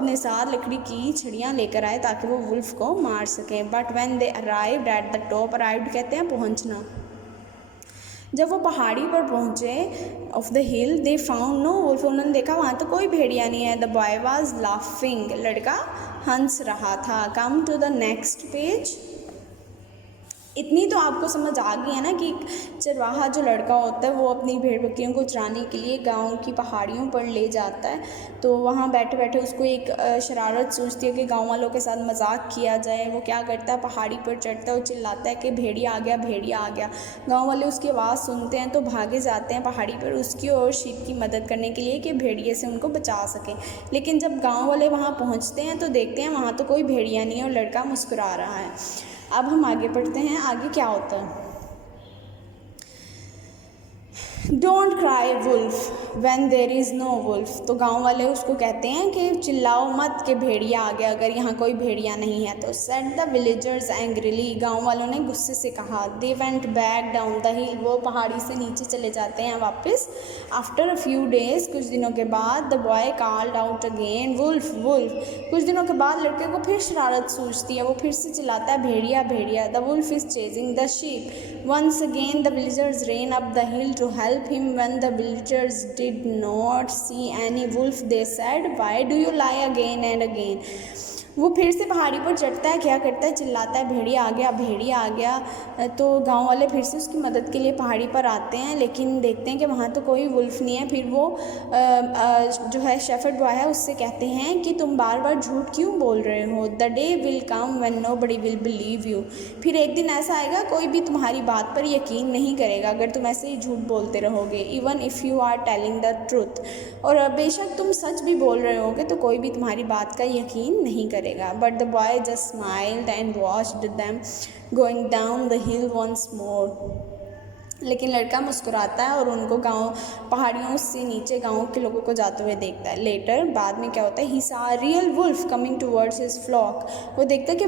अपने साथ लकड़ी की छड़ियाँ लेकर आए ताकि वो वुल्फ को मार सकें। But when they arrived at the top, arrived कहते हैं पहुँचना, जब वो पहाड़ी पर पहुँचे of the hill, they found no wolf, उन्होंने देखा वहाँ तो कोई भेड़िया नहीं है। द बॉय वाज लाफिंग, लड़का हंस रहा था। Come to the next page. इतनी तो आपको समझ आ गई है ना कि चरवाहा जो लड़का होता है वो अपनी भेड़ बकरियों को चराने के लिए गांव की पहाड़ियों पर ले जाता है। तो वहाँ बैठे बैठे उसको एक शरारत सूझती है कि गांव वालों के साथ मजाक किया जाए। वो क्या करता है, पहाड़ी पर चढ़ता है और चिल्लाता है कि भेड़िया आ गया, भेड़िया आ गया। गाँव वाले उसकी आवाज़ सुनते हैं तो भागे जाते हैं पहाड़ी पर उसकी और शीप की मदद करने के लिए कि भेड़िए से उनको बचा सकें। लेकिन जब गाँव वाले वहाँ पहुँचते हैं तो देखते हैं वहाँ तो कोई भेड़िया नहीं है और लड़का मुस्कुरा रहा है। अब हम आगे पढ़ते हैं, आगे क्या होता है। Don't cry wolf when there is no wolf. तो गांव वाले उसको कहते हैं कि चिल्लाओ मत कि भेड़िया आ गया अगर यहाँ कोई भेड़िया नहीं है तो। सेड द विलेजर्स एंग्रीली, गांव वालों ने गुस्से से कहा। They went back down the हिल, वो पहाड़ी से नीचे चले जाते हैं वापस। आफ्टर अ फ्यू डेज, कुछ दिनों के बाद, the boy called out again, wolf wolf. कुछ दिनों के बाद लड़के को फिर शरारत सूझती है, वो फिर से चिल्लाता है भेड़िया भेड़िया। The wolf is chasing the sheep. Once again the villagers ran up the hill to help him. When the villagers did not see any wolf, they said, why do you lie again and again? वो फिर से पहाड़ी पर चढ़ता है, क्या करता है, चिल्लाता है भेड़िया आ गया, भेड़िया आ गया। तो गांव वाले फिर से उसकी मदद के लिए पहाड़ी पर आते हैं लेकिन देखते हैं कि वहाँ तो कोई वुल्फ नहीं है। फिर वो जो है शेफर्ड बॉय है उससे कहते हैं कि तुम बार बार झूठ क्यों बोल रहे हो। The day will come when nobody will believe you. फिर एक दिन ऐसा आएगा कोई भी तुम्हारी बात पर यकीन नहीं करेगा अगर तुम ऐसे ही झूठ बोलते रहोगे। Even if you are telling the truth, और बेशक तुम सच भी बोल रहे होगे तो कोई भी तुम्हारी बात का यकीन नहीं करेगा। But the boy just smiled and watched them going down the hill once more. लेकिन लड़का मुस्कुराता है और उनको गांव पहाड़ियों से नीचे गांव के लोगों को जाते हुए देखता है। लेटर बाद में क्या होता है, he saw a real wolf coming towards his flock. वो देखता है कि